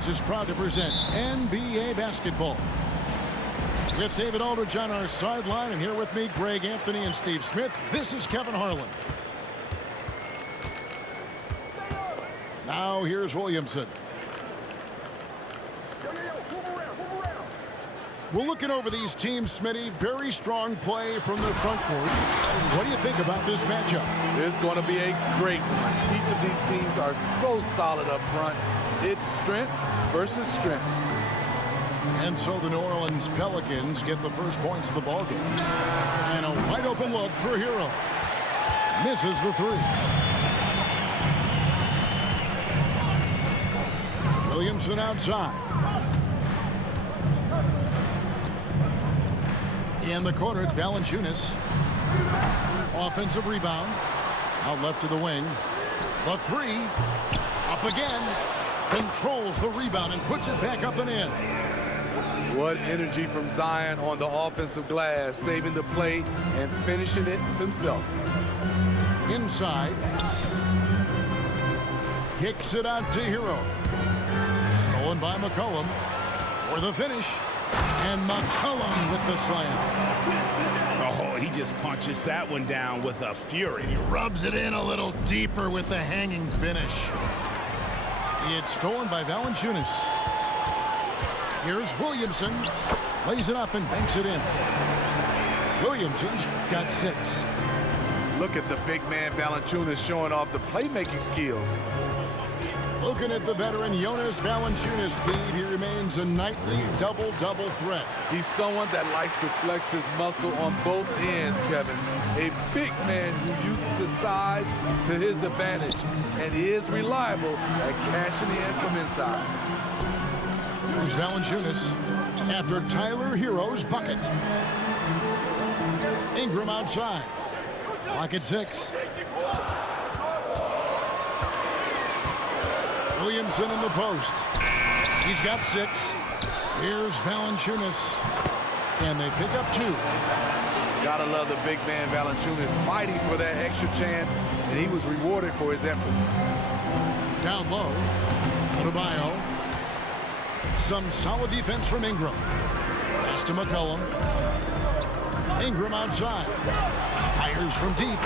Sports is proud to present NBA basketball. With David Aldridge on our sideline, and here with me, Greg Anthony and Steve Smith, this is Kevin Harlan. Now here's Williamson. We're looking over these teams, Smitty. Very strong play from their front court. What do you think about this matchup? It's going to be a great one. Each of these teams are so solid up front. It's strength versus strength. And so the New Orleans Pelicans get the first points of the ballgame. And a wide open look for Hero. Misses the three. Williamson outside. In the corner, it's Valanciunas. Offensive rebound. Out left to the wing. The three. Up again. Controls the rebound and puts it back up and in. What energy from Zion on the offensive glass, saving the play and finishing it himself. Inside. Kicks it out to Hero. Stolen by McCollum. For the finish. And McCollum with the slam. Oh, he just punches that one down with a fury. He rubs it in a little deeper with the hanging finish. It's stolen by Valanciunas. Here's Williamson. Lays it up and banks it in. Williamson's got 6. Look at the big man Valanciunas showing off the playmaking skills. Looking at the veteran Jonas Valanciunas, Steve, he remains a nightly double-double threat. He's someone that likes to flex his muscle on both ends, Kevin. A big man who uses his size to his advantage and is reliable at cashing in from inside. Here's Valanciunas after Tyler Hero's bucket. Ingram outside. Clock at 6. Williamson in the post. He's got 6. Here's Valanciunas. And they pick up 2. Gotta love the big man Valanciunas fighting for that extra chance, and he was rewarded for his effort. Down low. Adebayo. Some solid defense from Ingram. Pass to McCollum. Ingram outside. Fires from deep.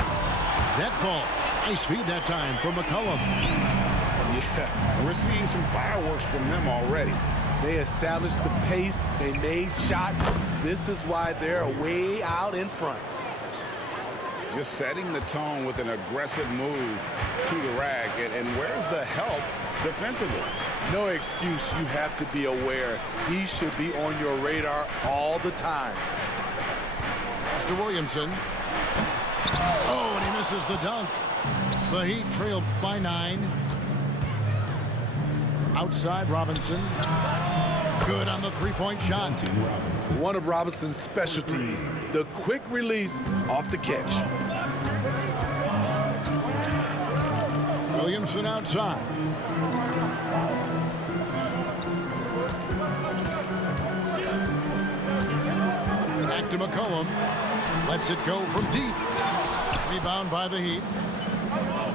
That falls. Nice feed that time for McCollum. Yeah, we're seeing some fireworks from them already. They established the pace. They made shots. This is why they're way out in front. Just setting the tone with an aggressive move to the rack. And where's the help defensively? No excuse. You have to be aware. He should be on your radar all the time. Pass to Williamson. Oh, and he misses the dunk. The Heat trail by 9. Outside, Robinson. Good on the three-point shot. One of Robinson's specialties, the quick release off the catch. Williamson outside. Back to McCollum. Lets it go from deep. Rebound by the Heat.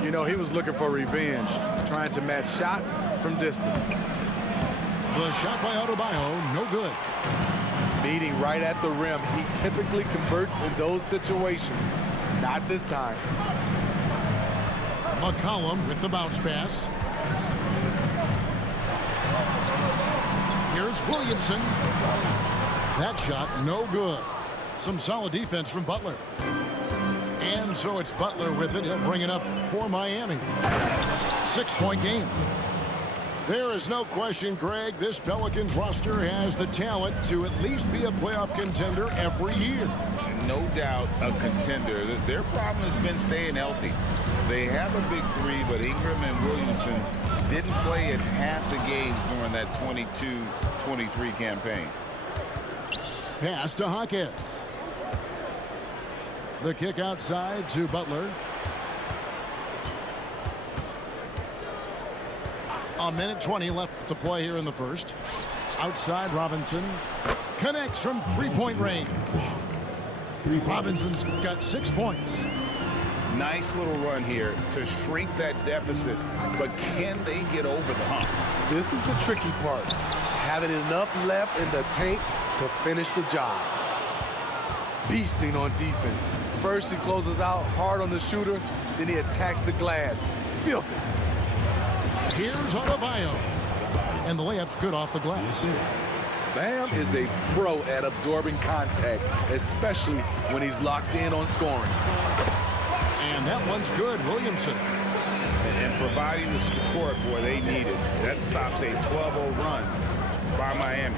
You know, he was looking for revenge, trying to match shots from distance. The shot by Adebayo, no good. Meeting right at the rim, he typically converts in those situations. Not this time. McCollum with the bounce pass. Here's Williamson. That shot, no good. Some solid defense from Butler. And so it's Butler with it. He'll bring it up for Miami. 6-point game. There is no question, Greg, this Pelicans roster has the talent to at least be a playoff contender every year. No doubt a contender. Their problem has been staying healthy. They have a big 3, but Ingram and Williamson didn't play in half the games during that 22-23 campaign. Pass to Hawkins. The kick outside to Butler. A minute 20 left to play here in the first. Outside, Robinson connects from three-point range. Robinson's got 6 points. Nice little run here to shrink that deficit, but can they get over the hump? This is the tricky part. Having enough left in the tank to finish the job. Beasting on defense. First he closes out hard on the shooter, then he attacks the glass. Filthy. Here's Adebayo. And the layup's good off the glass. Bam is a pro at absorbing contact, especially when he's locked in on scoring. And that one's good, Williamson. And providing the support, boy, they needed. That stops a 12-0 run by Miami.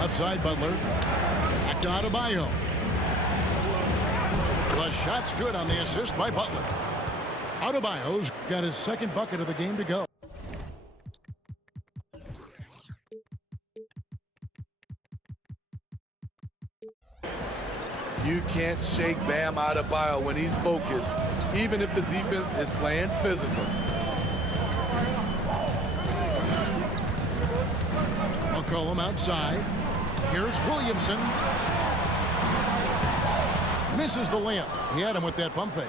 Left side, Butler. Back to Adebayo. The shot's good on the assist by Butler. Adebayo's got his second bucket of the game to go. You can't shake Bam Adebayo when he's focused, even if the defense is playing physical. McCollum outside. Here's Williamson. Misses the layup. He had him with that pump fake.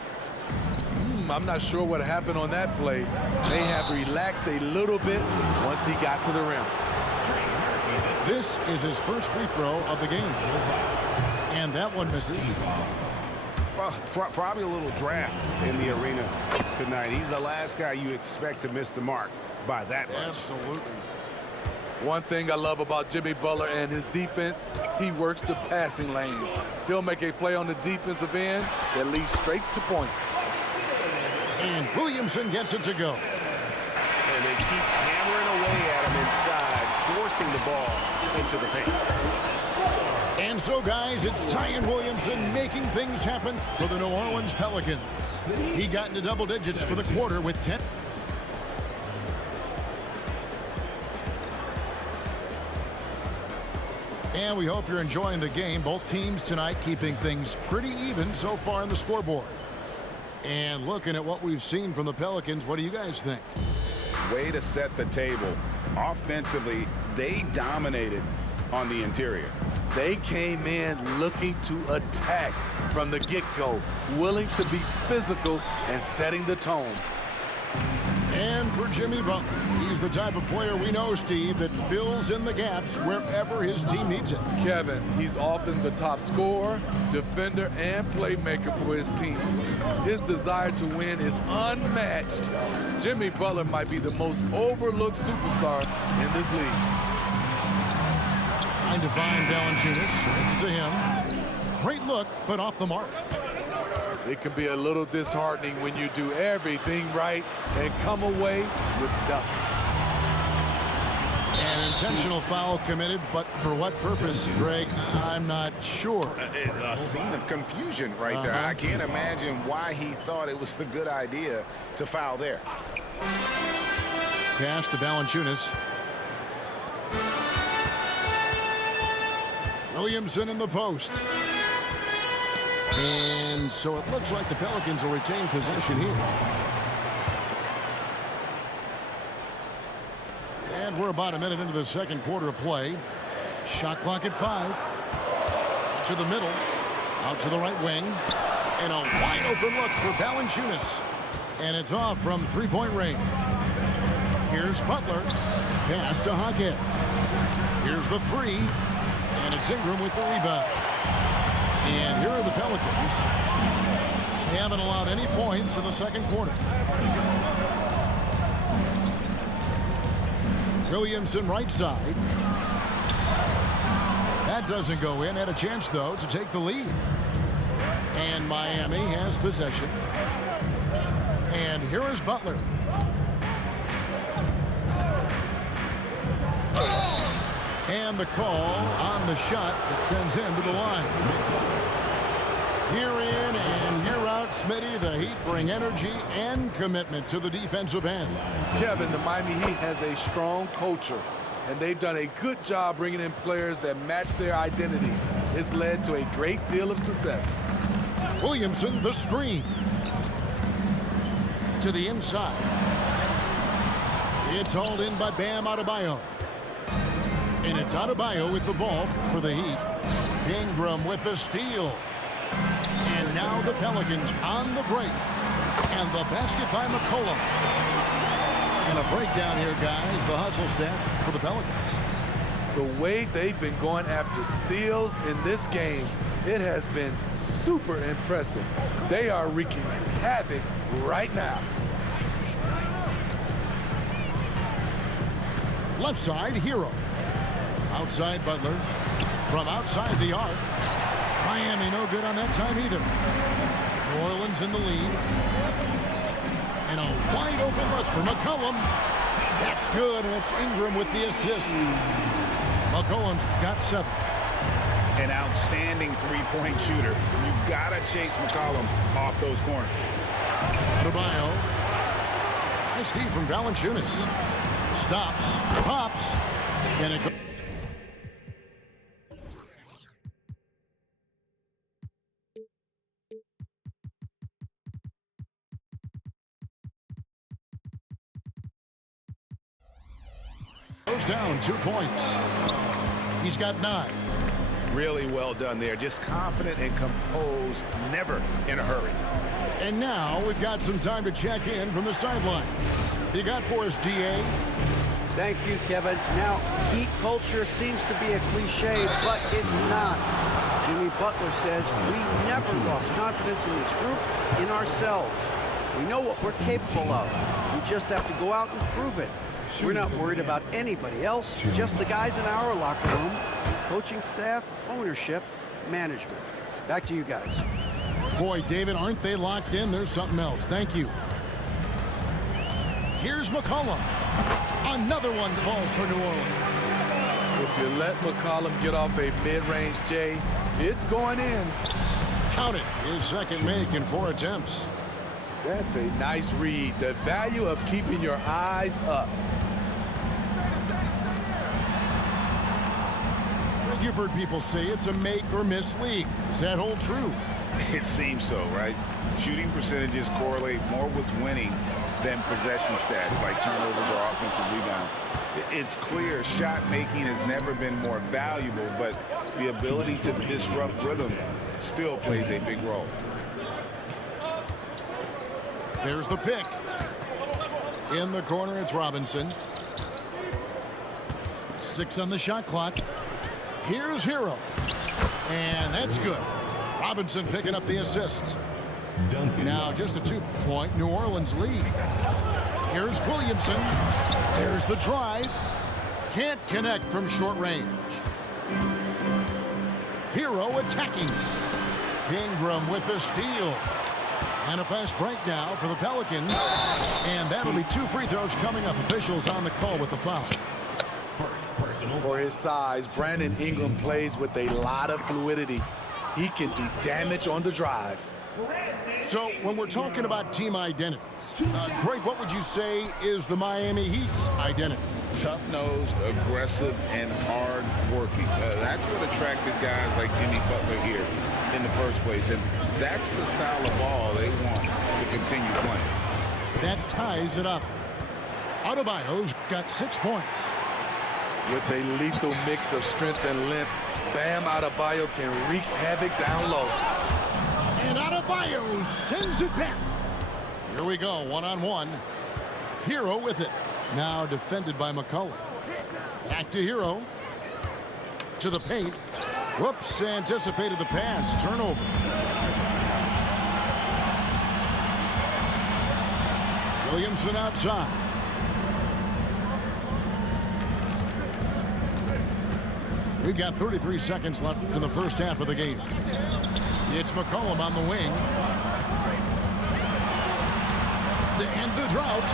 I'm not sure what happened on that play. They have relaxed a little bit once he got to the rim. This is his first free throw of the game. And that one misses. Well, probably a little draft in the arena tonight. He's the last guy you expect to miss the mark by that much. Absolutely. One thing I love about Jimmy Butler and his defense, he works the passing lanes. He'll make a play on the defensive end that leads straight to points. And Williamson gets it to go. And they keep hammering away at him inside, forcing the ball into the paint. And so, guys, it's Zion Williamson making things happen for the New Orleans Pelicans. He got into double digits for the quarter with 10. And we hope you're enjoying the game. Both teams tonight keeping things pretty even so far on the scoreboard. And looking at what we've seen from the Pelicans, what do you guys think? Way to set the table. Offensively, they dominated on the interior. They came in looking to attack from the get-go, willing to be physical and setting the tone. And for Jimmy Butler, he's the type of player we know, Steve, that fills in the gaps wherever his team needs it. Kevin, he's often the top scorer, defender, and playmaker for his team. His desire to win is unmatched. Jimmy Butler might be the most overlooked superstar in this league. Trying to find Valanciunas. It's to him. Great look, but off the mark. It can be a little disheartening when you do everything right and come away with nothing. An intentional foul committed, but for what purpose, Greg? I'm not sure. A scene of confusion right there. I can't imagine why he thought it was a good idea to foul there. Pass to Valanciunas. Williamson in the post. And so it looks like the Pelicans will retain possession here. And we're about a minute into the second quarter of play. Shot clock at 5. To the middle. Out to the right wing. And a wide open look for Valanciunas. And it's off from three-point range. Here's Butler. Pass to Hackett. Here's the three. And it's Ingram with the rebound. And here are the Pelicans. They haven't allowed any points in the second quarter. Williamson right side. That doesn't go in. Had a chance, though, to take the lead. And Miami has possession. And here is Butler. And the call on the shot that sends him to the line. Here in and here out, Smitty, the Heat bring energy and commitment to the defensive end. Kevin, the Miami Heat has a strong culture, and they've done a good job bringing in players that match their identity. It's led to a great deal of success. Williamson, the screen. To the inside. It's hauled in by Bam Adebayo. And it's Adebayo with the ball for the Heat. Ingram with the steal. And now the Pelicans on the break. And the basket by McCollum. And a breakdown here, guys. The hustle stats for the Pelicans. The way they've been going after steals in this game, it has been super impressive. They are wreaking havoc right now. Left side, Hero. Outside, Butler. From outside the arc. Miami no good on that time either. New Orleans in the lead. And a wide open look for McCollum. That's good, and it's Ingram with the assist. McCollum's got 7. An outstanding three-point shooter. You've got to chase McCollum off those corners. Adebayo. Nice D from Valanciunas. Stops, pops, and it goes. Goes down 2 points. He's got 9. Really well done there. Just confident and composed, never in a hurry. And now we've got some time to check in from the sidelines. You got for us, D.A.? Thank you, Kevin. Now, heat culture seems to be a cliche, but it's not. Jimmy Butler says we never lost confidence in this group, in ourselves. We know what we're capable of. We just have to go out and prove it. We're not worried about anybody else, just the guys in our locker room, coaching staff, ownership, management. Back to you guys. Boy, David, aren't they locked in? There's something else. Thank you. Here's McCollum. Another one falls for New Orleans. If you let McCollum get off a mid-range J, it's going in. Count it. His second make in 4 attempts. That's a nice read. The value of keeping your eyes up. You've heard people say it's a make or miss league. Does that hold true? It seems so, right? Shooting percentages correlate more with winning than possession stats like turnovers or offensive rebounds. It's clear shot making has never been more valuable, but the ability to disrupt rhythm still plays a big role. There's the pick. In the corner, it's Robinson. 6 on the shot clock. Here's Hero. And that's good. Robinson picking up the assist. Now just a 2-point New Orleans lead. Here's Williamson. There's the drive. Can't connect from short range. Hero attacking. Ingram with the steal. And a fast break now for the Pelicans. And that'll be 2 free throws coming up. Officials on the call with the foul. For his size, Brandon Ingram plays with a lot of fluidity. He can do damage on the drive. So when we're talking about team identities, Greg, what would you say is the Miami Heat's identity? Tough-nosed, aggressive, and hard-working. That's what attracted guys like Jimmy Butler here in the first place. And that's the style of ball they want to continue playing. That ties it up. Adebayo's got 6 points. With a lethal mix of strength and length, Bam Adebayo can wreak havoc down low. And Adebayo sends it back. Here we go, one-on-one. Hero with it. Now defended by McCollum. Back to Hero. To the paint. Whoops, anticipated the pass. Turnover. Williamson outside. We've got 33 seconds left in the first half of the game. It's McCollum on the wing. To end the drought.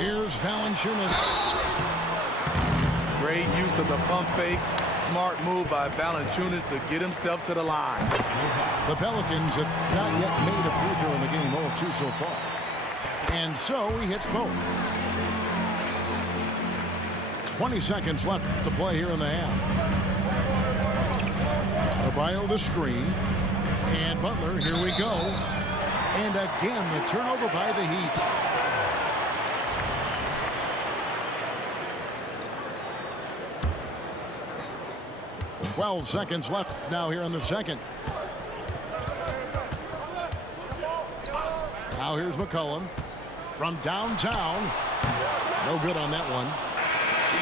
Here's Valanciunas. Great use of the pump fake. Smart move by Valanciunas to get himself to the line. The Pelicans have not yet made a free throw in the game, 0 of 2 so far. And so he hits both. 20 seconds left to play here in the half. Adebayo the screen. And Butler, here we go. And again, the turnover by the Heat. .12 seconds left now here in the second. Now here's McCollum from downtown. No good on that one.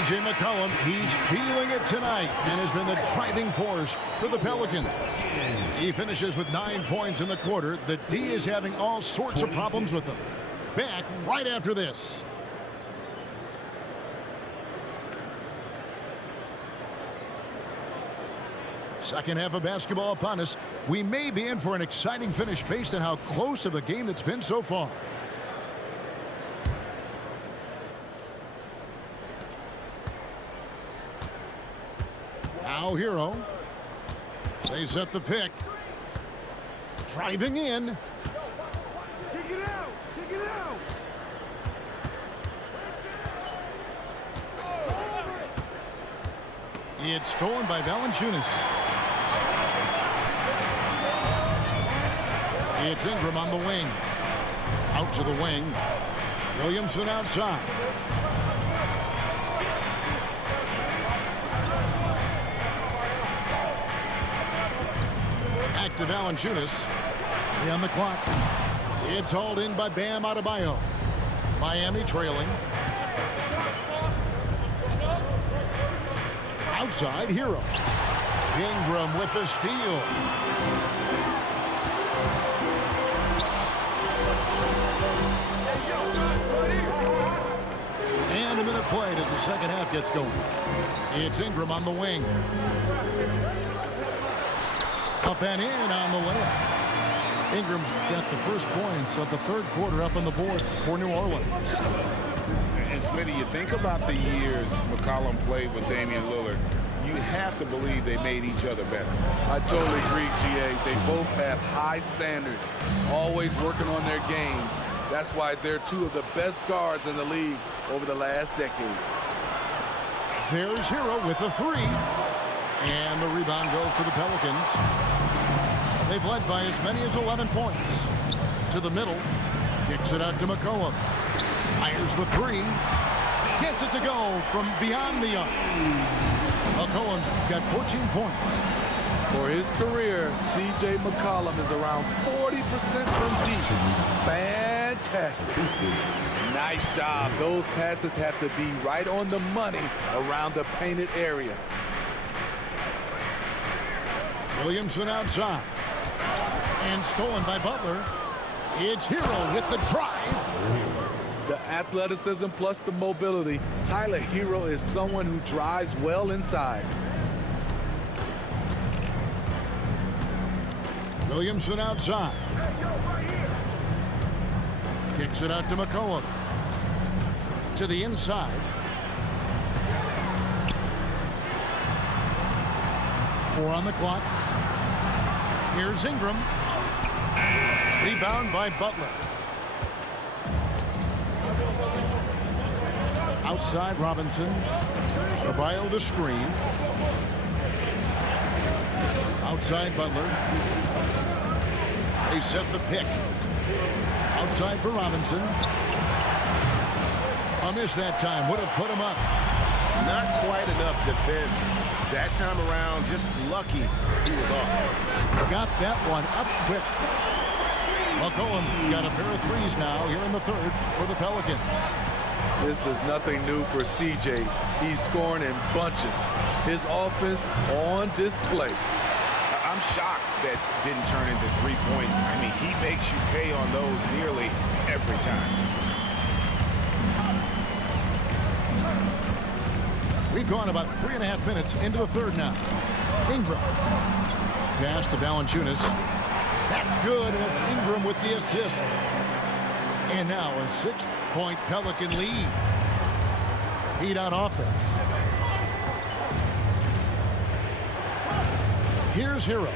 C.J. McCollum, he's feeling it tonight and has been the driving force for the Pelicans. He finishes with 9 points in the quarter. The D is having all sorts of problems with him. Back right after this. Second half of basketball upon us. We may be in for an exciting finish based on how close of a game it's been so far. Now Hero. They set the pick. Driving in. Kick it out! Kick it out! It's stolen by Valanciunas. It's Ingram on the wing. Out to the wing. Williamson outside. Back to Valanciunas. On the clock. It's hauled in by Bam Adebayo. Miami trailing. Outside, Hero. Ingram with the steal. And a minute played as the second half gets going. It's Ingram on the wing. Up and in on the layup. Ingram's got the first points of the third quarter up on the board for New Orleans. And Smitty, you think about the years McCollum played with Damian Lillard, you have to believe they made each other better. I totally agree, GA. They both have high standards, always working on their games. That's why they're two of the best guards in the league over the last decade. There's Hero with the three. And the rebound goes to the Pelicans. They've led by as many as 11 points. To the middle. Kicks it out to McCollum. Fires the three. Gets it to go from beyond the arc. McCollum's got 14 points. For his career, C.J. McCollum is around 40% from deep. Fantastic. Nice job. Those passes have to be right on the money around the painted area. Williamson outside. And stolen by Butler. It's Hero with the drive. The athleticism plus the mobility. Tyler Hero is someone who drives well inside. Williamson outside. Kicks it out to McCollum. To the inside. 4 on the clock. Here's Ingram. Rebound by Butler. Outside Robinson. Adebayo the screen. Outside Butler. They set the pick. Outside for Robinson. A miss that time. Would have put him up. Not quite enough defense. That time around, just lucky he was off. Got that one up quick. McCollum's got a pair of threes now here in the third for the Pelicans. This is nothing new for CJ. He's scoring in bunches. His offense on display. I'm shocked that didn't turn into 3 points. I mean, he makes you pay on those nearly every time. We've gone about 3.5 minutes into the third now. Ingram. Pass to Valanciunas. That's good, and it's Ingram with the assist. And now a 6-point Pelican lead. Heat on offense. Here's Hero.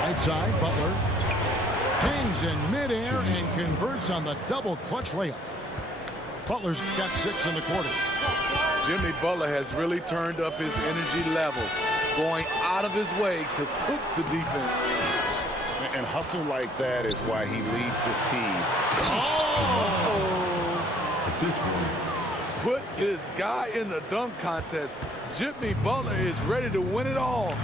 Right side, Butler. Hangs in midair and converts on the double clutch layup. Butler's got 6 in the quarter. Jimmy Butler has really turned up his energy level, going out of his way to cook the defense. And hustle like that is why he leads his team. Put this guy in the dunk contest. Jimmy Butler is ready to win it all.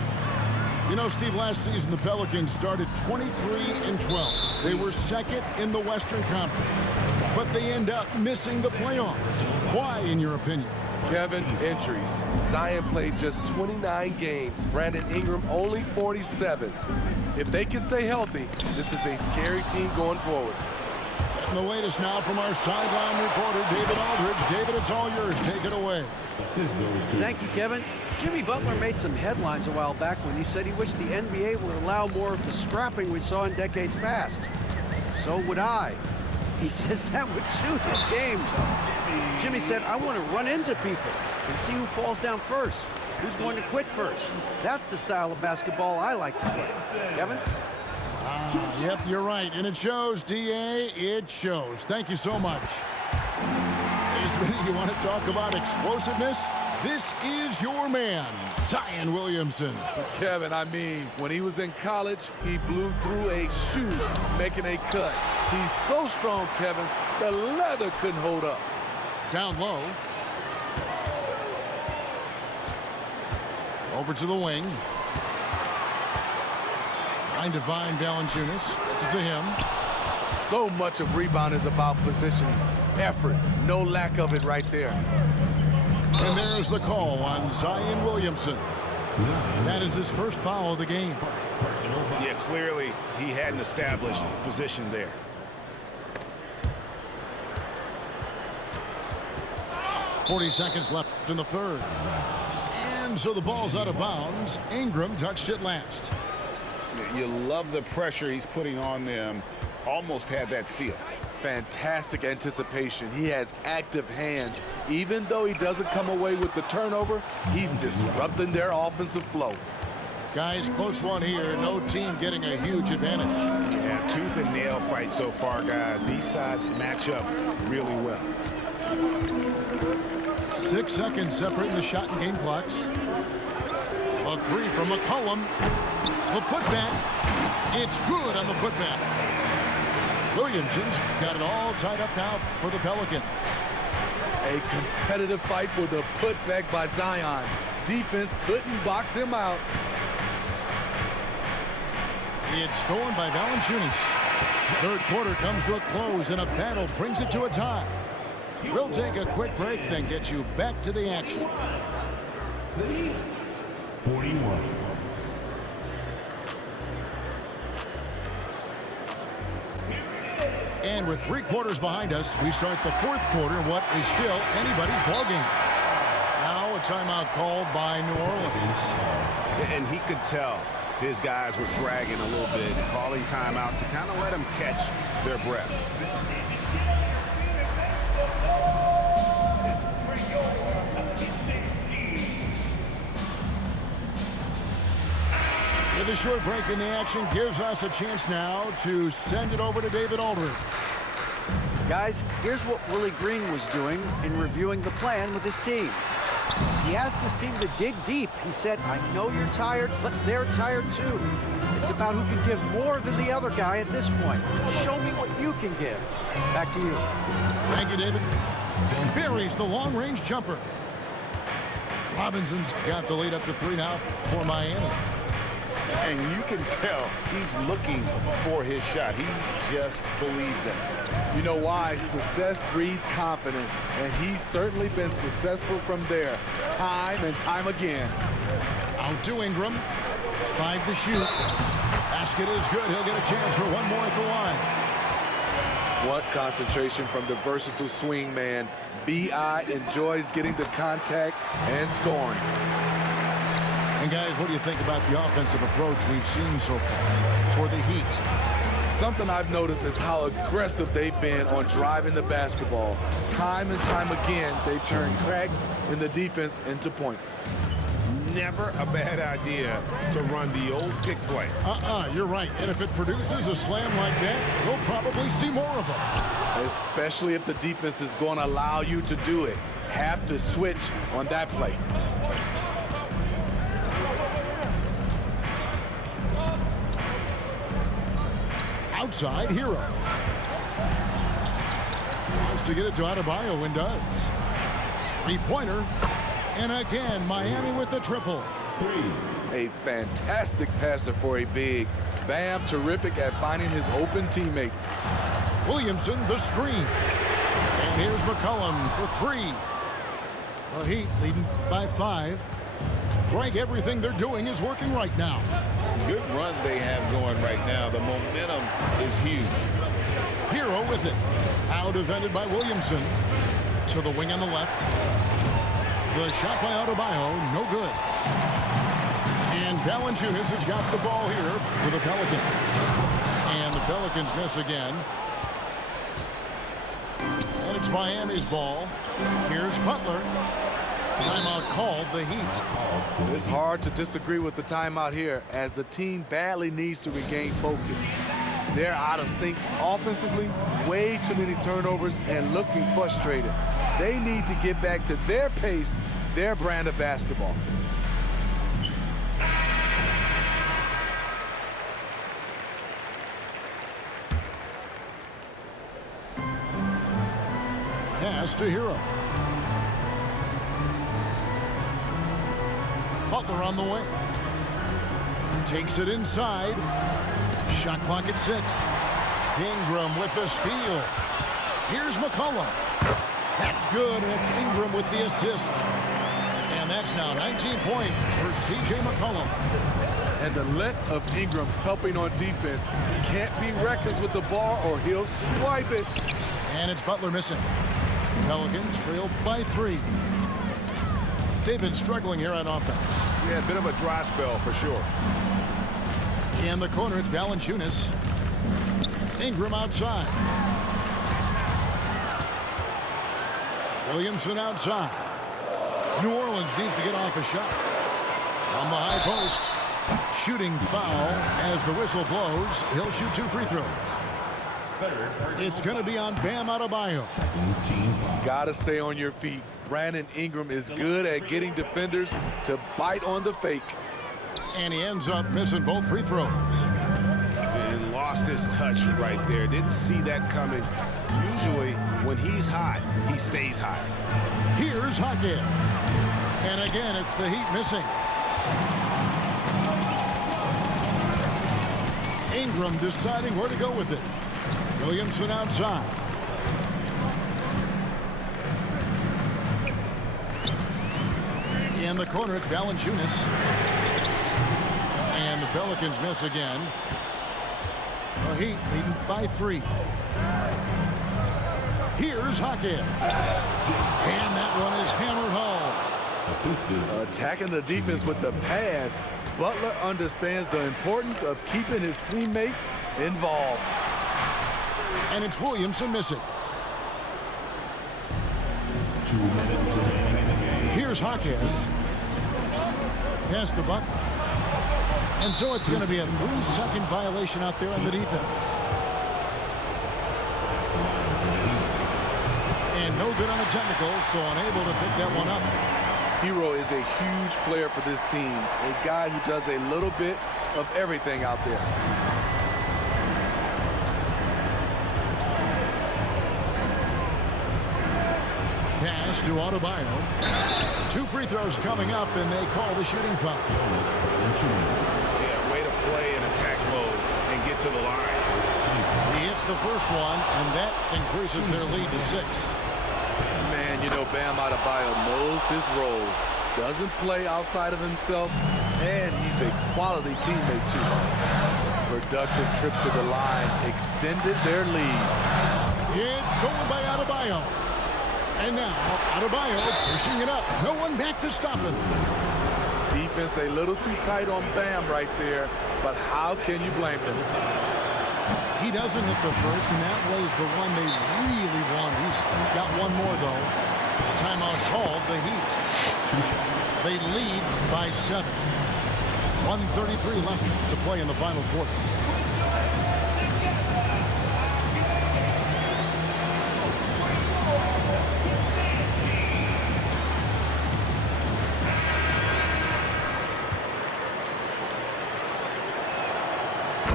You know, Steve, last season the Pelicans started 23-12. They were second in the Western Conference, but they end up missing the playoffs. Why, in your opinion? Kevin, injuries. Zion played just 29 games. Brandon Ingram only 47. If they can stay healthy, this is a scary team going forward. And the latest now from our sideline reporter, David Aldridge. David, it's all yours. Take it away. Thank you, Kevin. Jimmy Butler made some headlines a while back when he said he wished the NBA would allow more of the scrapping we saw in decades past. So would I. He says that would suit his game. Jimmy said, I want to run into people and see who falls down first, who's going to quit first. That's the style of basketball I like to play. Kevin? Yep, you're right. And it shows, D.A. It shows. Thank you so much. Hey, Smitty, you want to talk about explosiveness? This is your man, Zion Williamson. Kevin, I mean, when he was in college, he blew through a shoe making a cut. He's so strong, Kevin, the leather couldn't hold up. Down low. Over to the wing. Trying to find Valanciunas. Gets it to him. So much of rebound is about positioning. Effort, no lack of it right there. And there's the call on Zion Williamson. That is his first foul of the game. Yeah, clearly he had an established position there. .40 seconds left in the third. And so the ball's out of bounds. Ingram touched it last. You love the pressure he's putting on them. Almost had that steal. Fantastic anticipation. He has active hands. Even though he doesn't come away with the turnover, he's disrupting their offensive flow. Guys, close one here. No team getting a huge advantage. Yeah, tooth and nail fight so far, guys. These sides match up really well. 6 seconds separating the shot and game clocks. A three from McCollum. The putback. It's good on the putback. Williamson's got it all tied up now for the Pelicans. A competitive fight for the putback by Zion. Defense couldn't box him out. It's stolen by Valanciunas. Third quarter comes to a close, and a battle brings it to a tie. We'll take a quick break, then get you back to the action. 41. And with 3 quarters behind us, we start the fourth quarter in what is still anybody's ballgame. Now a timeout called by New Orleans. And he could tell his guys were dragging a little bit, calling timeout to kind of let them catch their breath. With a short break in the action gives us a chance now to send it over to David Aldridge. Guys, here's what Willie Green was doing in reviewing the plan with his team. He asked his team to dig deep. He said, I know you're tired, but they're tired too. It's about who can give more than the other guy at this point. Show me what you can give. Back to you. Thank you, David. Buries the long-range jumper. Robinson's got the lead up to 3 now for Miami. And you can tell he's looking for his shot. He just believes in it. You know why? Success breeds confidence, and he's certainly been successful from there, time and time again. Out to Ingram. 5 to shoot. Basket is good. He'll get a chance for one more at the line. What concentration from the versatile swing man. B.I. enjoys getting the contact and scoring. And guys, what do you think about the offensive approach we've seen so far for the Heat? Something I've noticed is how aggressive they've been on driving the basketball. Time and time again, they've turned cracks in the defense into points. Never a bad idea to run the old pick play. You're right. And if it produces a slam like that, we'll probably see more of them. Especially if the defense is going to allow you to do it. Have to switch on that play. Outside, Hero. Wants to get it to Adebayo and does. 3-pointer. And again, Miami with the triple. A fantastic passer for a big. Bam, terrific at finding his open teammates. Williamson, the screen. And here's McCollum for three. The Heat leading by 5. Greg, everything they're doing is working right now. Good run they have going right now. The momentum is huge. Hero with it. Now defended by Williamson. To the wing on the left. The shot by Adebayo, no good. And Valanciunas has got the ball here for the Pelicans. And the Pelicans miss again. And it's Miami's ball. Here's Butler. Timeout called, the Heat. It's hard to disagree with the timeout here as the team badly needs to regain focus. They're out of sync offensively, way too many turnovers, and looking frustrated. They need to get back to their pace, their brand of basketball. Pass to Hero. Butler on the way. Takes it inside. Shot clock at 6. Ingram with the steal. Here's McCollum. That's good, and it's Ingram with the assist. And that's now 19 points for C.J. McCollum. And the length of Ingram helping on defense. Can't be reckless with the ball or he'll swipe it. And it's Butler missing. Pelicans trailed by 3. They've been struggling here on offense. Yeah, a bit of a dry spell for sure. In the corner, it's Valanciunas. Ingram outside. Williamson outside. New Orleans needs to get off a shot. From the high post. Shooting foul as the whistle blows. He'll shoot 2 free throws. It's going to be on Bam Adebayo. Gotta stay on your feet. Brandon Ingram is good at getting defenders to bite on the fake. And he ends up missing both free throws. And lost his touch right there. Didn't see that coming. Usually, when he's hot, he stays hot. Here's Hawkins. And again, it's the Heat missing. Ingram deciding where to go with it. Williamson outside. In the corner, it's Valanciunas. And the Pelicans miss again. The Heat leading by 3. Here's Hawkins. And that one is hammered home. Attacking the defense with the pass. Butler understands the importance of keeping his teammates involved. And it's Williamson missing. Here's Hawkins. Pass to Butler. And so it's going to be a 3-second violation out there on the defense. And no good on the technical, so unable to pick that one up. Hero is a huge player for this team. A guy who does a little bit of everything out there. Pass to Adebayo. 2 free throws coming up, and they call the shooting foul. Yeah, way to play in attack mode and get to the line. He hits the first one, and that increases their lead to 6. Man, you know, Bam Adebayo knows his role. Doesn't play outside of himself, and he's a quality teammate, too. Productive trip to the line extended their lead. It's stolen by Adebayo. And now, Adebayo pushing it up. No one back to stop him. Defense a little too tight on Bam right there, but how can you blame them? He doesn't hit the first, and that was the one they really want. He's got one more, though. Timeout called, the Heat. They lead by 7. 1:33 left to play in the final quarter.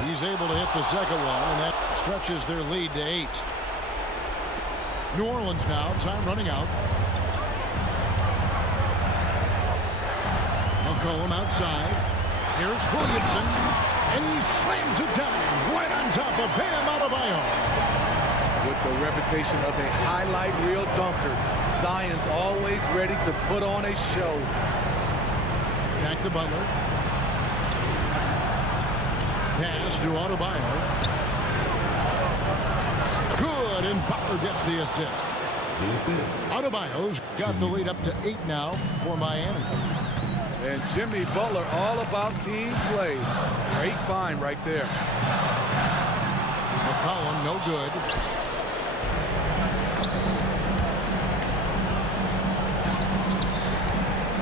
He's able to hit the second one, and that stretches their lead to 8. New Orleans now, time running out. McCollum outside. Here's Williamson, and he slams it down right on top of Bam Adebayo. With the reputation of a highlight reel dunker, Zion's always ready to put on a show. Back to Butler. Pass to Adebayo. Good, and Butler gets the assist. Adebayo's got the lead up to 8 now for Miami. And Jimmy Butler all about team play. Great find right there. McCollum, no good.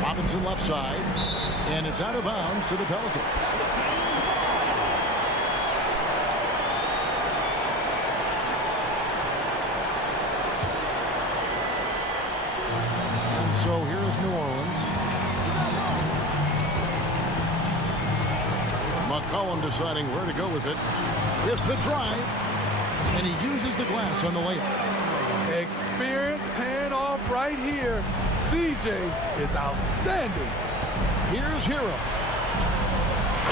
Robinson left side, and it's out of bounds to the Pelicans. And so here's New Orleans. McCollum deciding where to go with it. With the drive, and he uses the glass on the layup. Experience paying off right here. CJ is outstanding. Here's Hero.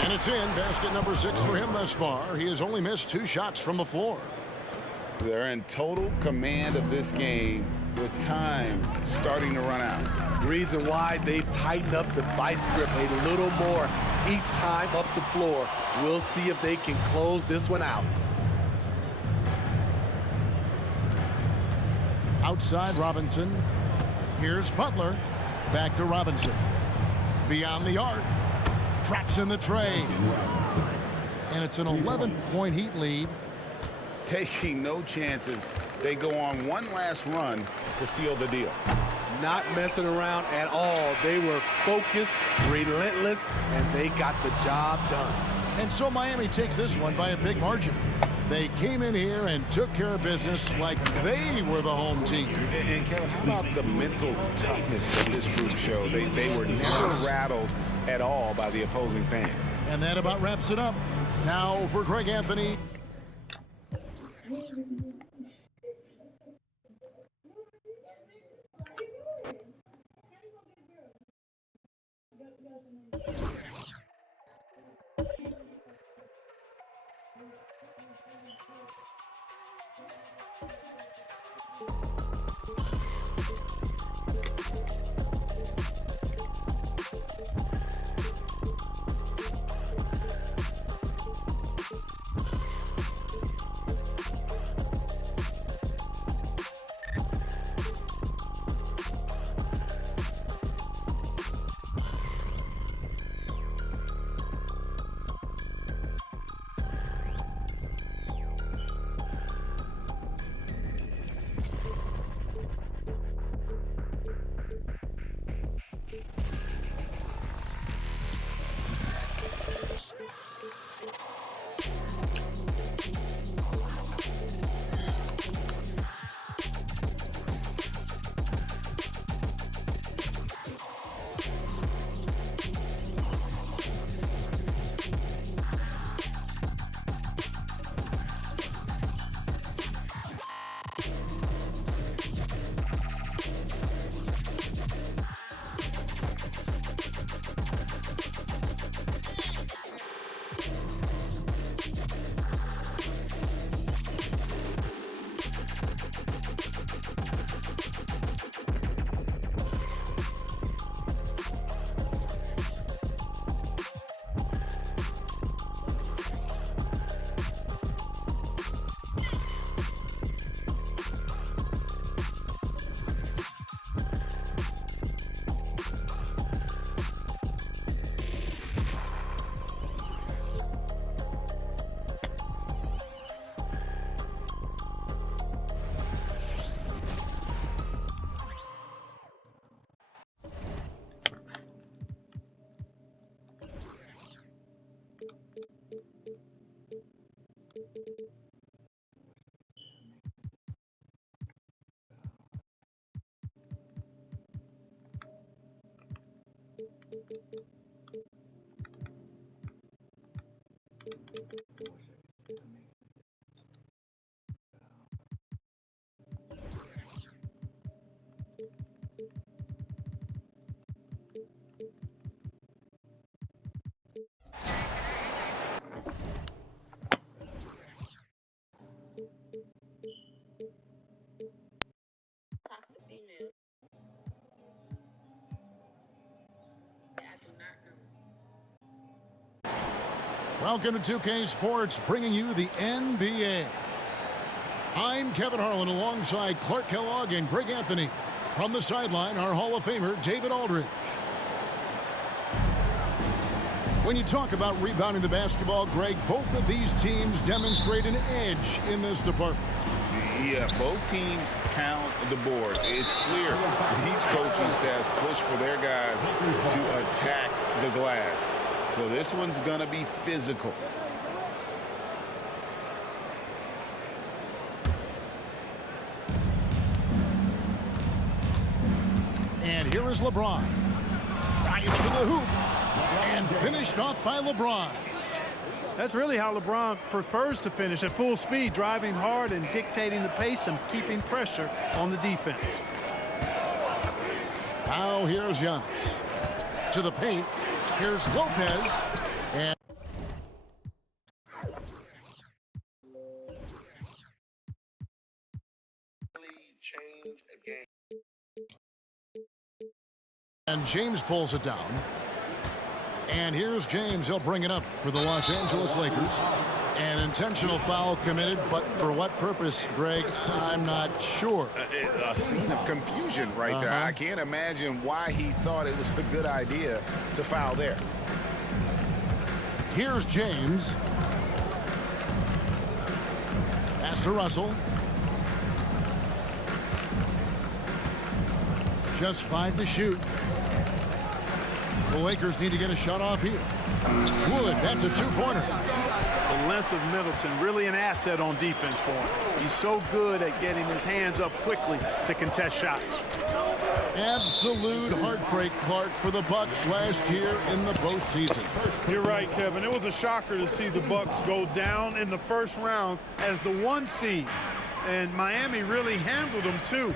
And it's in. Basket number 6 for him thus far. He has only missed 2 shots from the floor. They're in total command of this game with time starting to run out. Reason why they've tightened up the vice grip a little more each time up the floor. We'll see if they can close this one out. Outside Robinson. Here's Butler. Back to Robinson. Beyond the arc. Traps in the tray. And it's an 11-point Heat lead. Taking no chances. They go on one last run to seal the deal. Not messing around at all. They were focused, relentless, and they got the job done. And so Miami takes this one by a big margin. They came in here and took care of business like they were the home team. And Kevin, how about the mental toughness that this group showed? They were never rattled at all by the opposing fans. And that about wraps it up. Now for Greg Anthony. Welcome to 2K Sports, bringing you the NBA. I'm Kevin Harlan alongside Clark Kellogg and Greg Anthony. From the sideline, our Hall of Famer, David Aldridge. When you talk about rebounding the basketball, Greg, both of these teams demonstrate an edge in this department. Yeah, both teams pound the boards. It's clear these coaching staffs push for their guys to attack the glass. So this one's going to be physical. And here is LeBron. Trying to the hoop. And finished off by LeBron. That's really how LeBron prefers to finish, at full speed, driving hard and dictating the pace and keeping pressure on the defense. Now here's Giannis. To the paint. Here's Lopez. And James pulls it down. And here's James. He'll bring it up for the Los Angeles Lakers. An intentional foul committed, but for what purpose, Greg? I'm not sure. A scene of confusion right there. I can't imagine why he thought it was a good idea to foul there. Here's James. Pass to Russell. Just 5 to shoot. The Lakers need to get a shot off here. Wood, that's a two-pointer. The length of Middleton, really an asset on defense for him. He's so good at getting his hands up quickly to contest shots. Absolute heartbreak, Clark, for the Bucks last year in the postseason. You're right, Kevin. It was a shocker to see the Bucks go down in the first round as the 1 seed. And Miami really handled them, too.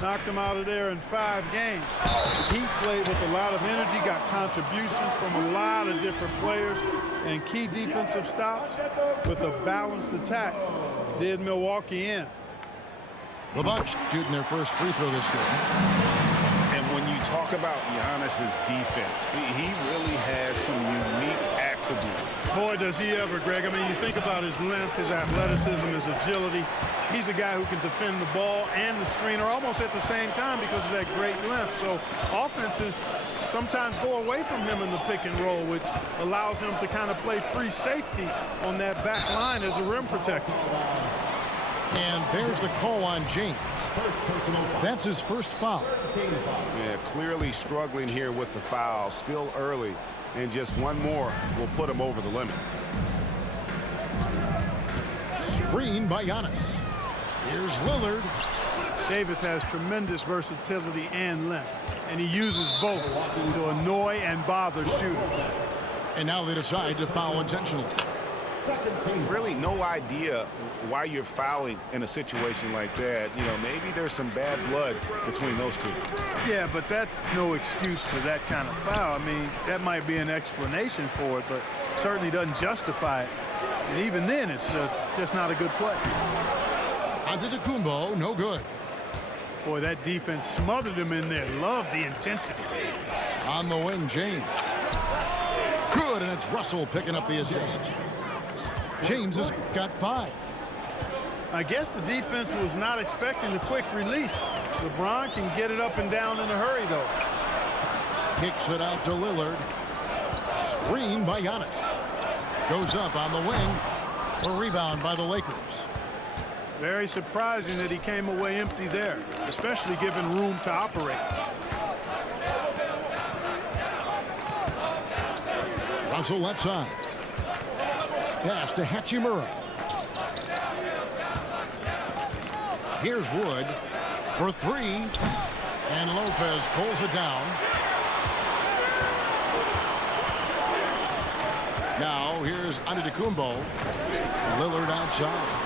Knocked them out of there in 5 games. He played with a lot of energy, got contributions from a lot of different players, and key defensive stops with a balanced attack did Milwaukee in. The Bucks shooting their first free throw this game. And when you talk about Giannis's defense, he really has some unique attributes. Boy, does he ever, Greg. I mean, you think about his length, his athleticism, his agility. He's a guy who can defend the ball and the screener almost at the same time because of that great length. So offenses sometimes go away from him in the pick and roll, which allows him to kind of play free safety on that back line as a rim protector. And there's the call on James. That's his first foul. Yeah, clearly struggling here with the foul. Still early, and just one more will put him over the limit. Screen by Giannis. Here's Lillard. Davis has tremendous versatility and length, and he uses both to annoy and bother shooters. And now they decide to foul intentionally. Really no idea why you're fouling in a situation like that. You know, maybe there's some bad blood between those two. Yeah, but that's no excuse for that kind of foul. I mean, that might be an explanation for it, but certainly doesn't justify it. And even then, it's just not a good play. Antetokounmpo, no good. Boy, that defense smothered him in there. Love the intensity. On the wing, James. Good, and it's Russell picking up the assist. James has got 5. I guess the defense was not expecting the quick release. LeBron can get it up and down in a hurry, though. Kicks it out to Lillard. Screen by Giannis. Goes up on the wing. A rebound by the Lakers. Very surprising that he came away empty there, especially given room to operate. Russell left side. Pass to Hachimura. Here's Wood for 3. And Lopez pulls it down. Now here's Antetokounmpo. Lillard outside.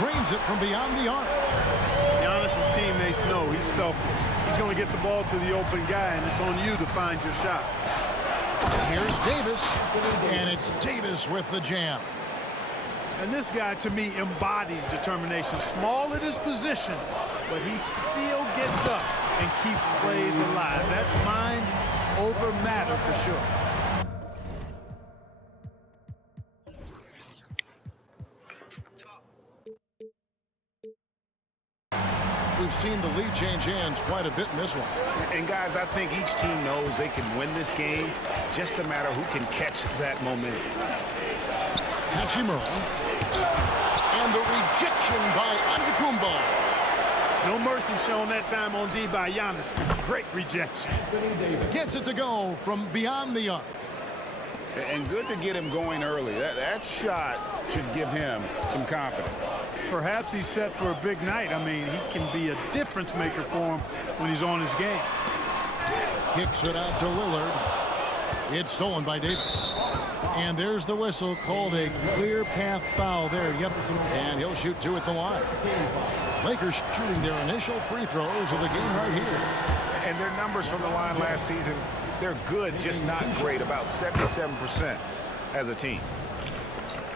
Drains it from beyond the arc. Giannis's teammates know he's selfless. He's going to get the ball to the open guy, and it's on you to find your shot. Here's Davis, and it's Davis with the jam. And this guy, to me, embodies determination. Small at his position, but he still gets up and keeps plays alive. That's mind over matter for sure. we've seen the lead change hands quite a bit in this one. And guys, I think each team knows they can win this game. Just a matter who can catch that momentum. Hachimura. And the rejection by Antetokounmpo. No mercy shown that time on D by Giannis. Great rejection. Gets it to go from beyond the arc. And good to get him going early. That shot should give him some confidence. Perhaps he's set for a big night. I mean, he can be a difference maker for him when he's on his game. Kicks it out to Lillard. It's stolen by Davis. And there's the whistle, called a clear path foul there. Yep. And he'll shoot 2 at the line. Lakers shooting their initial free throws of the game right here. And their numbers from the line last season, they're good, just not great, about 77% as a team.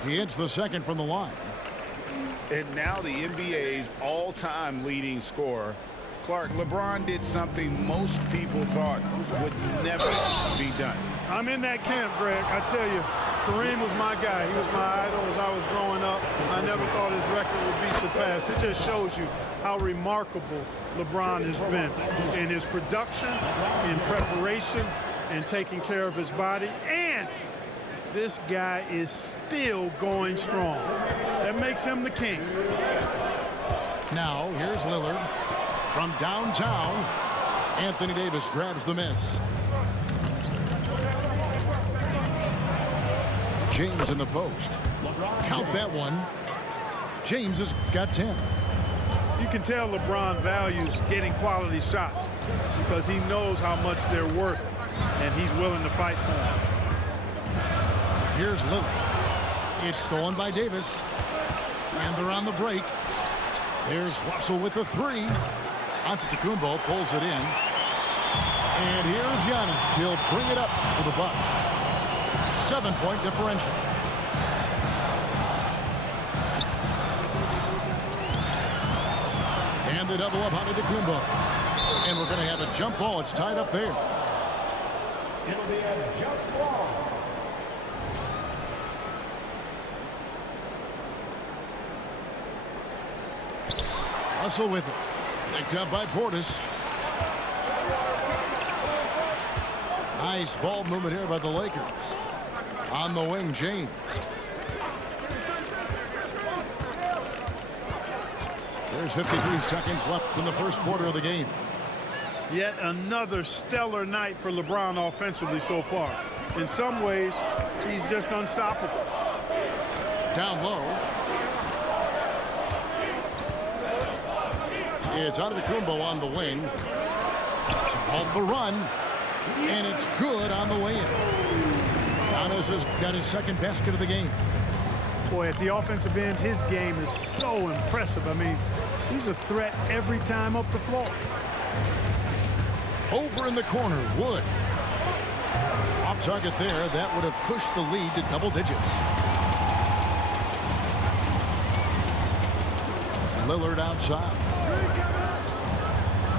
He hits the second from the line. And now the NBA's all-time leading scorer. Clark, LeBron did something most people thought would never be done. I'm in that camp, Greg. I tell you, Kareem was my guy. He was my idol as I was growing up. I never thought his record would be surpassed. It just shows you how remarkable LeBron has been in his production, in preparation, and taking care of his body. And this guy is still going strong. That makes him the king. Now, here's Lillard. From downtown, Anthony Davis grabs the miss. James in the post. Count that one. James has got 10. You can tell LeBron values getting quality shots because he knows how much they're worth, and he's willing to fight for them. Here's Lillard. It's stolen by Davis. And they're on the break. There's Russell with the 3. Antetokounmpo pulls it in. And here's Giannis. He'll bring it up for the Bucks. 7-point differential. And the double up Antetokounmpo. And we're going to have a jump ball. It's tied up there. It'll be a jump ball. Russell with it. Picked up by Portis. Nice ball movement here by the Lakers. On the wing, James. There's 53 seconds left in the first quarter of the game. Yet another stellar night for LeBron offensively so far. In some ways, he's just unstoppable. Down low. It's Antetokounmpo on the wing. To halt the run. And it's good on the way in. Giannis has got his second basket of the game. Boy, at the offensive end, his game is so impressive. I mean, he's a threat every time up the floor. Over in the corner, Wood. Off target there. That would have pushed the lead to double digits. Lillard outside.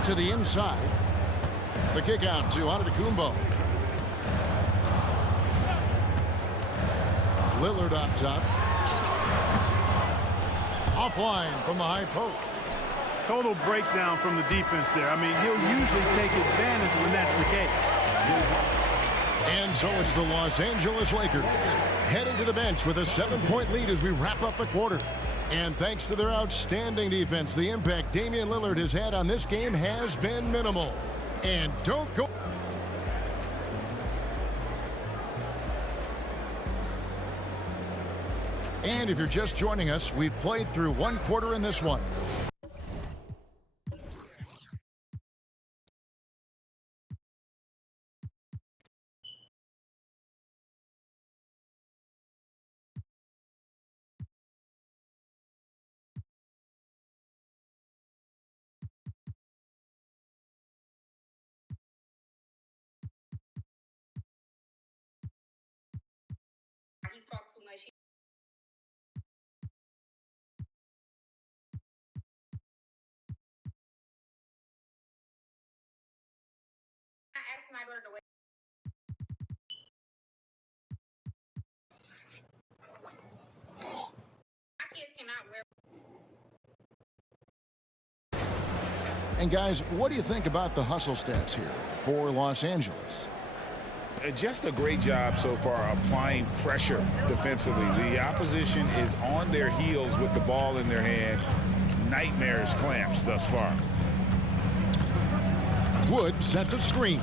To the inside. The kick out to Antetokounmpo. Lillard on top. Offline from the high post. Total breakdown from the defense there. I mean, he'll usually take advantage when that's the case. And so it's the Los Angeles Lakers heading to the bench with a 7-point lead as we wrap up the quarter. And thanks to their outstanding defense, the impact Damian Lillard has had on this game has been minimal. And don't go. And if you're just joining us, we've played through one quarter in this one. He talked too much. I asked my daughter to wait. My kids cannot wear. And guys, what do you think about the hustle stats here for Los Angeles? Just a great job so far applying pressure defensively. The opposition is on their heels with the ball in their hand. Nightmares clamps thus far. Wood sets a screen.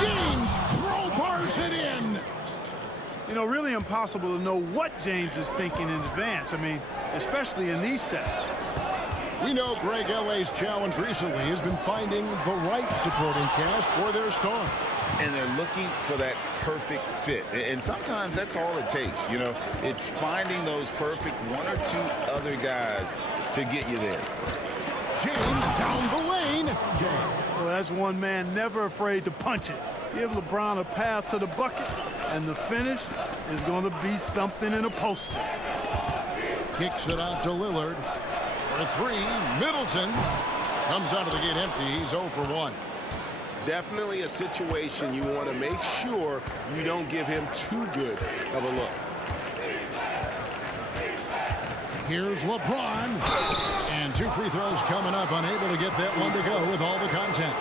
James crowbars it in. You know, really impossible to know what James is thinking in advance. I mean, especially in these sets. We know Greg L.A.'s challenge recently has been finding the right supporting cast for their stars. And they're looking for that perfect fit. And sometimes that's all it takes. You know, it's finding those perfect one or two other guys to get you there. James down the lane. Well, that's one man never afraid to punch it. Give LeBron a path to the bucket, and the finish is going to be something in a poster. Kicks it out to Lillard. For three, Middleton comes out of the gate empty. He's 0 for 1. Definitely a situation you want to make sure you don't give him too good of a look. Here's LeBron. And 2 free throws coming up, unable to get that one to go with all the contact.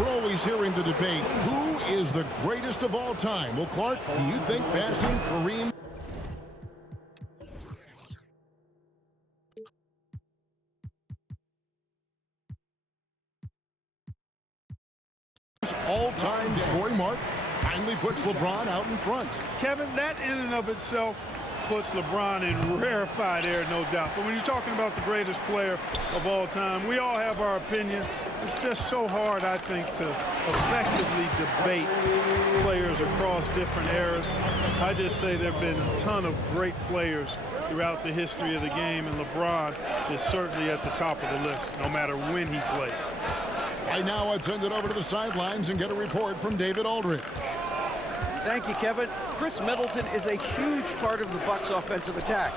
We're always hearing the debate, who is the greatest of all time? Well, Clark, do you think passing Kareem? All-time scoring mark finally puts LeBron out in front. Kevin, that in and of itself puts LeBron in rarefied air, no doubt. But when you're talking about the greatest player of all time, we all have our opinion. It's just so hard, I think, to effectively debate players across different eras. I just say there have been a ton of great players throughout the history of the game, and LeBron is certainly at the top of the list, no matter when he played. Right now, I'd send it over to the sidelines and get a report from David Aldridge. Thank you, Kevin. Chris Middleton is a huge part of the Bucks' offensive attack.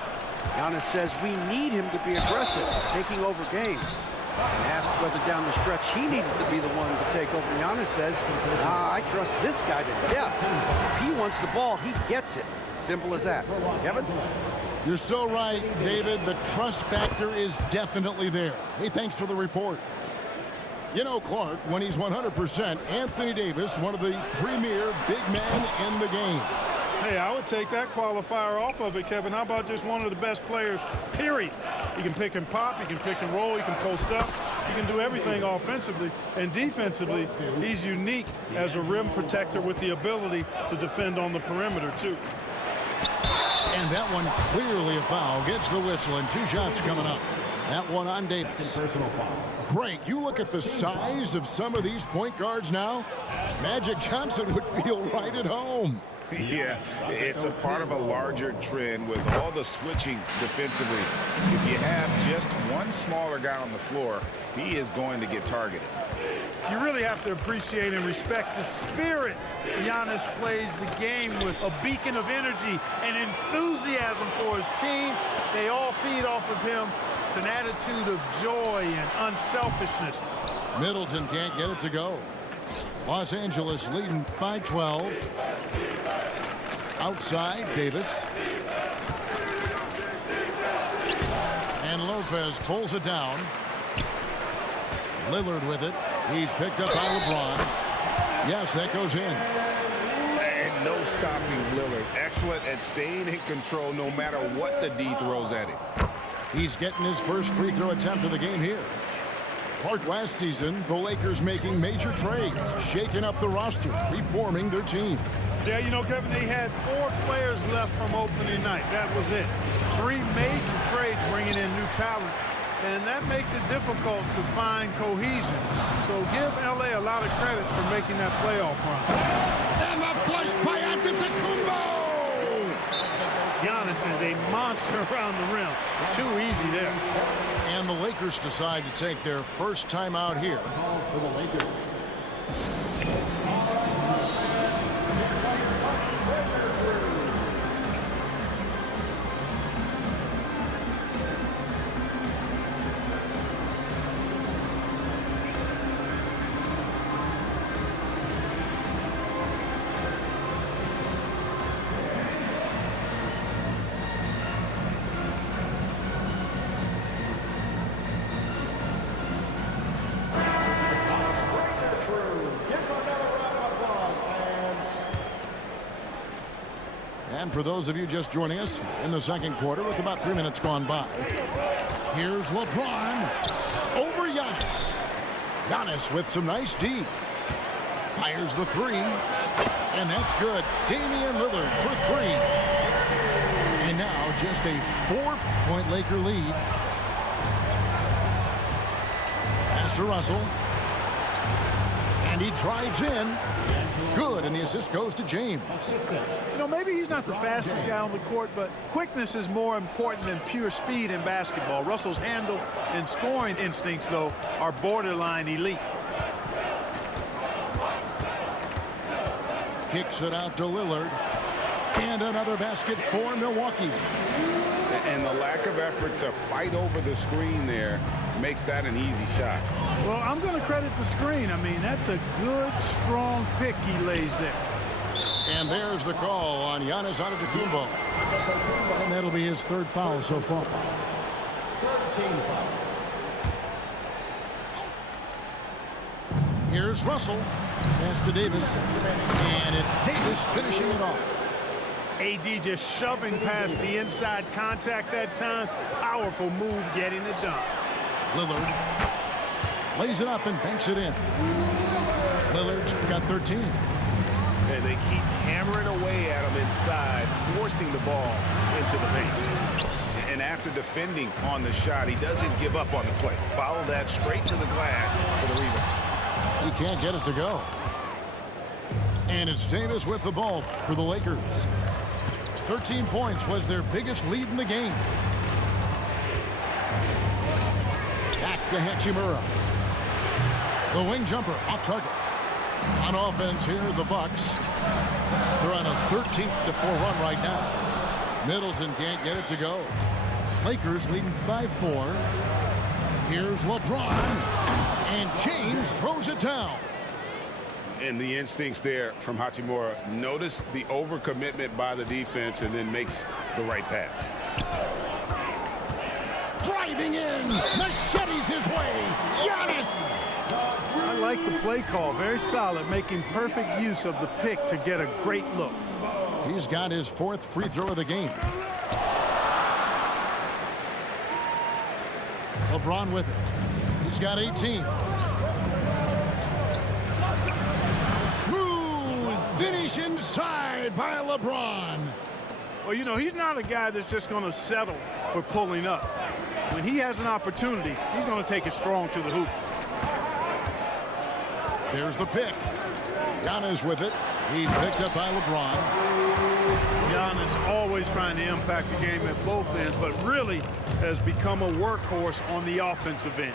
Giannis says we need him to be aggressive, taking over games. And asked whether down the stretch he needed to be the one to take over, Giannis says, I trust this guy to death. If he wants the ball, he gets it. Simple as that. Kevin? You're so right, David. The trust factor is definitely there. Hey, thanks for the report. You know, Clark, when he's 100%, Anthony Davis, one of the premier big men in the game. Hey, I would take that qualifier off of it, Kevin. How about just one of the best players, period? He can pick and pop, he can pick and roll, he can post up, he can do everything offensively. And defensively, he's unique as a rim protector with the ability to defend on the perimeter, too. And that one clearly a foul. Gets the whistle, and 2 shots coming up. That one on Davis. Greg, you look at the size of some of these point guards now. Magic Johnson would feel right at home. Yeah, it's a part of a larger trend with all the switching defensively. If you have just one smaller guy on the floor, he is going to get targeted. You really have to appreciate and respect the spirit Giannis plays the game with, a beacon of energy and enthusiasm for his team. They all feed off of him, an attitude of joy and unselfishness. Middleton can't get it to go. Los Angeles leading by 12. Outside, Davis. And Lopez pulls it down. Lillard with it. He's picked up by LeBron. Yes, that goes in. And no stopping Lillard. Excellent at staying in control no matter what the D throws at him. He's getting his first free throw attempt of the game here. Clark, last season, the Lakers making major trades, shaking up the roster, reforming their team. Yeah, you know, Kevin, they had 4 players left from opening night. That was it. 3 major trades bringing in new talent, and that makes it difficult to find cohesion. So give L.A. a lot of credit for making that playoff run. And the flush by Antetokounmpo! Giannis is a monster around the rim. Too easy there. And the Lakers decide to take their first time out here. For the Lakers. And for those of you just joining us in the second quarter with about 3 minutes gone by, here's LeBron over Giannis. Giannis with some nice D. Fires the three, and that's good. Damian Lillard for three. And now just a 4-point Laker lead. Pass to Russell. And he drives in. Good, and the assist goes to James. You know, maybe he's not the fastest guy on the court, but quickness is more important than pure speed in basketball. Russell's handle and scoring instincts, though, are borderline elite. Kicks it out to Lillard. And another basket for Milwaukee. And the lack of effort to fight over the screen there makes that an easy shot. Well, I'm going to credit the screen. I mean, that's a good, strong pick he lays there. And there's the call on Giannis Antetokounmpo. And that'll be his third foul so far. Here's Russell. Pass to Davis. And it's Davis finishing it off. AD just shoving past the inside contact that time. Powerful move getting it done. Lillard lays it up and banks it in. Lillard's got 13. And they keep hammering away at him inside, forcing the ball into the paint. And after defending on the shot, he doesn't give up on the play. Follow that straight to the glass for the rebound. He can't get it to go. And it's Davis with the ball for the Lakers. 13 points was their biggest lead in the game. Back to Hachimura. The wing jumper off target. On offense here, the Bucks. They're on a 13-4 run right now. Middleton can't get it to go. Lakers leading by 4. Here's LeBron. And James throws it down. And the instincts there from Hachimura. Notice the overcommitment by the defense and then makes the right pass. Driving in. Machetes his way. Giannis. I like the play call. Very solid, making perfect use of the pick to get a great look. He's got his 4th free throw of the game. LeBron with it. He's got 18. Smooth finish inside by LeBron. Well, you know, he's not a guy that's just going to settle for pulling up. When he has an opportunity, he's going to take it strong to the hoop. There's the pick. Giannis with it. He's picked up by LeBron. Giannis always trying to impact the game at both ends, but really has become a workhorse on the offensive end.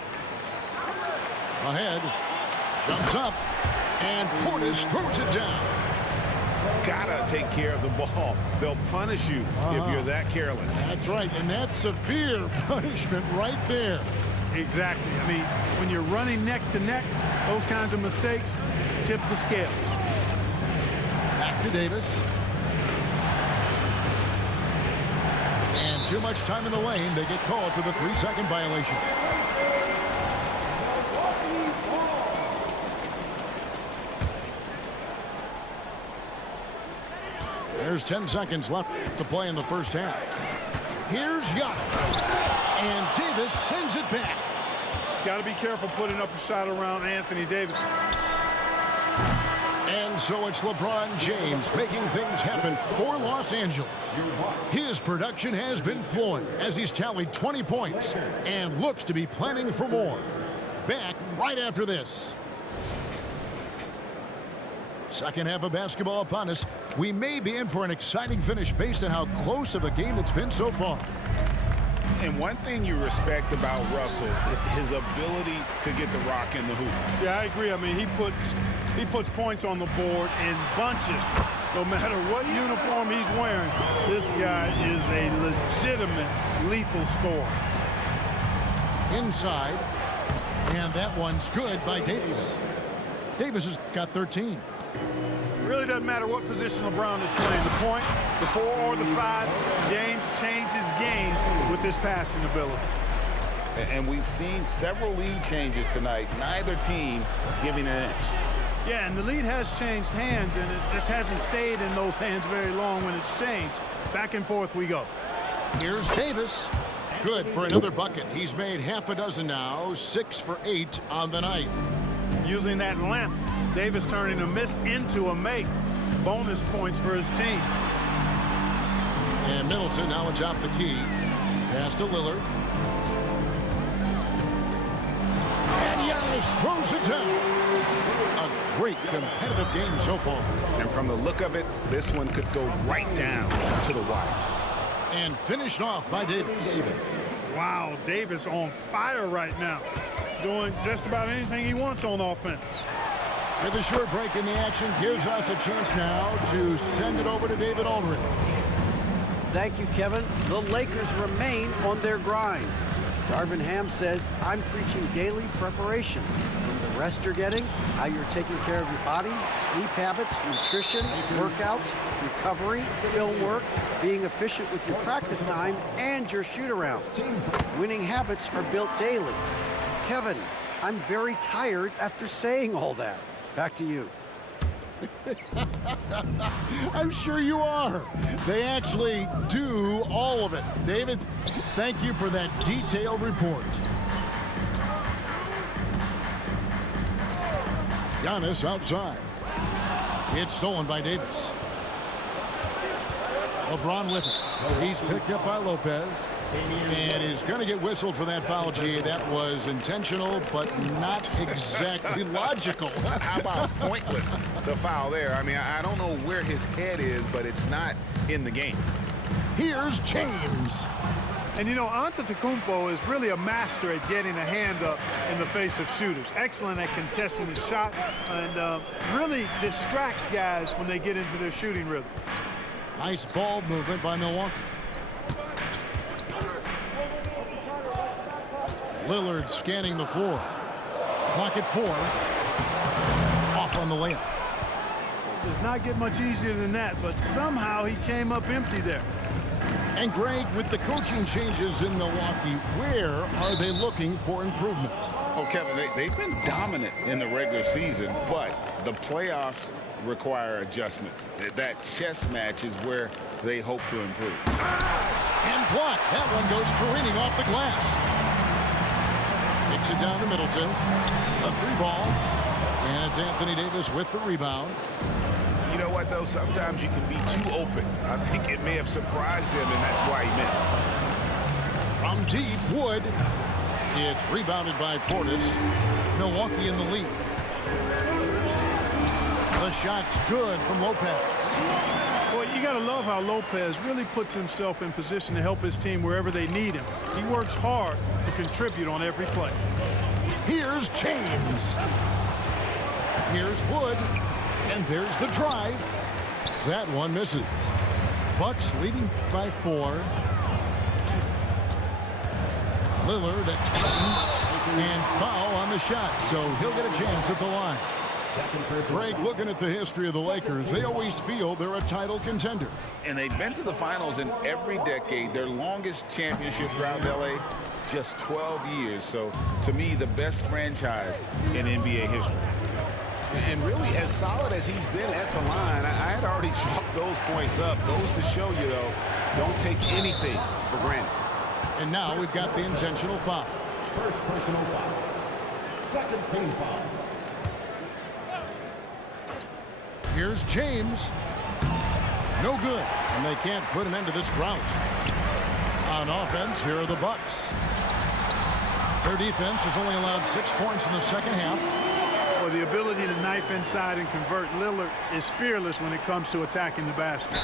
Ahead. Jumps up. And Portis throws it down. Gotta take care of the ball. They'll punish you if you're that careless. That's right, and that's severe punishment right there. Exactly. I mean, when you're running neck to neck, those kinds of mistakes tip the scales. Back to Davis. And too much time in the lane. They get called for the 3-second violation. There's 10 seconds left to play in the first half. Here's Giannis. And Davis sends it back. Got to be careful putting up a shot around Anthony Davis. And so it's LeBron James making things happen for Los Angeles. His production has been flowing as he's tallied 20 points and looks to be planning for more. Back right after this. Second half of basketball upon us. We may be in for an exciting finish based on how close of a game it's been so far. And one thing you respect about Russell, his ability to get the rock in the hoop. Yeah, I agree. I mean, he puts points on the board in bunches. No matter what uniform he's wearing, this guy is a legitimate lethal scorer. Inside. And that one's good by Davis. Davis has got 13. Really doesn't matter what position LeBron is playing, the point, the 4 or the 5. James changes games with his passing ability. And we've seen several lead changes tonight. Neither team giving an inch. Yeah, and the lead has changed hands, and it just hasn't stayed in those hands very long when it's changed. Back and forth we go. Here's Davis. Good for another bucket. He's made half a dozen now, 6 for 8 on the night. Using that length, Davis turning a miss into a make. Bonus points for his team. And Middleton now atop the key. Pass to Lillard. And Giannis throws it down. A great competitive game so far. And from the look of it, this one could go right down to the wire. And finished off by Davis. Wow, Davis on fire right now. Doing just about anything he wants on offense. With a short break in the action gives us a chance now to send it over to David Aldridge. Thank you, Kevin. The Lakers remain on their grind. Darvin Ham says, I'm preaching daily preparation. From the rest you're getting, how you're taking care of your body, sleep habits, nutrition, workouts, recovery, film work, being efficient with your practice time, and your shoot-arounds. Winning habits are built daily. Kevin, I'm very tired after saying all that. Back to you. I'm sure you are. They actually do all of it. David, thank you for that detailed report. Giannis outside. It's stolen by Davis. LeBron with it. He's picked up by Lopez. And is going to get whistled for that foul, G. That was intentional, but not exactly logical. How about pointless to foul there? I mean, I don't know where his head is, but it's not in the game. Here's James. And you know, Antetokounmpo is really a master at getting a hand up in the face of shooters. Excellent at contesting his shots and really distracts guys when they get into their shooting rhythm. Nice ball movement by Milwaukee. Lillard scanning the floor. Clock at 4. Off on the layup. Does not get much easier than that, but somehow he came up empty there. And Greg, with the coaching changes in Milwaukee, where are they looking for improvement? Oh, Kevin, they've been dominant in the regular season, but the playoffs require adjustments. That chess match is where they hope to improve. And blocked. That one goes careening off the glass. Kicks it down to Middleton. A 3-ball. And it's Anthony Davis with the rebound. You know what, though? Sometimes you can be too open. I think it may have surprised him, and that's why he missed. From deep, Wood. It's rebounded by Portis. Milwaukee in the lead. The shot's good from Lopez. Boy, you got to love how Lopez really puts himself in position to help his team wherever they need him. He works hard to contribute on every play. Here's James. Here's Wood. And there's the drive. That one misses. Bucks leading by 4. Lillard at 10. And foul on the shot, so he'll get a chance at the line. Greg, looking at the history of the Lakers, they always feel they're a title contender. And they've been to the finals in every decade. Their longest championship throughout LA, just 12 years. So, to me, the best franchise in NBA history. And really, as solid as he's been at the line, I had already chalked those points up. Goes to show you, though, don't take anything for granted. And now we've got the intentional foul. First personal foul. Second team foul. Here's James. No good. And they can't put an end to this drought. On offense, here are the Bucks. Their defense has only allowed 6 points in the second half. Well, the ability to knife inside and convert. Lillard is fearless when it comes to attacking the basket.